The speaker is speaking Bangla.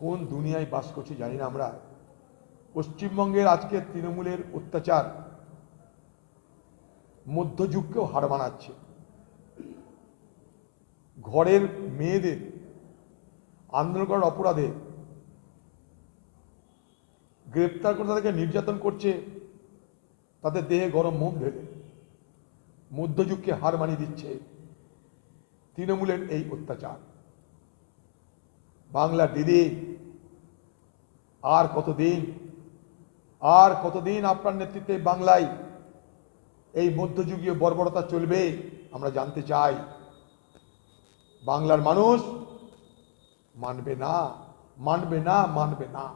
দুনিয়ায় বাস করছি জানি না আমরা। পশ্চিমবঙ্গের আজকের তৃণমূলের অত্যাচার মধ্যযুগকেও হার মানাচ্ছে। ঘরের মেয়েদের, আন্দোলন করার অপরাধে গ্রেপ্তার করে তাদেরকে নির্যাতন করছে, তাদের দেহে গরম মোম ঢেলে। মধ্যযুগকে হার মানিয়ে দিচ্ছে তৃণমূলের এই অত্যাচার। বাংলা দিদি আর কতদিন? আর কতদিন আপনার নেতৃত্বে বাংলায় এই মধ্যযুগীয় বর্বরতা চলবে, আমরা জানতে চাই। বাংলার মানুষ মানবে না মানবে না মানবে না।